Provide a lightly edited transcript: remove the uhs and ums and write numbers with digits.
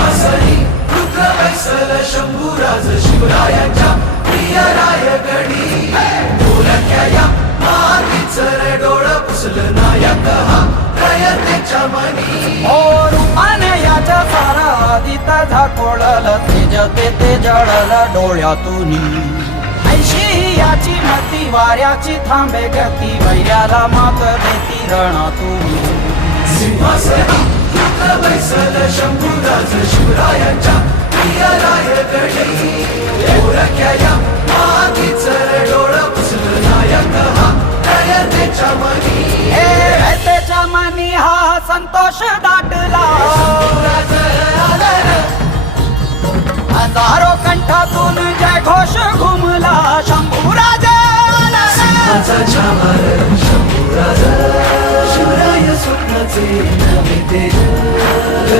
सिंहासनी Rudra vessel Shambhuraj शिवरायांच्या प्रिय रायगडी ढोलक्या या मातीचं डोळ पुसलं नायक हा रयतेच्या मनी ओ रूपाने याच्या सारा आदित झाकोळलं तेज ते जळलं डोळ्यातून ऐशी याची मती वाऱ्याची थांबे गती वैर्याला मात देती रणातून सिंहासनी रुद्र वैसल शंभूराज शिवरायांच्या प्रिय रायगडी ढोलक्या या मातीचं डोळ पुसलं नायक हा रयतेच्या मनी हे रयतेच्या मनी हा संतोष दाटला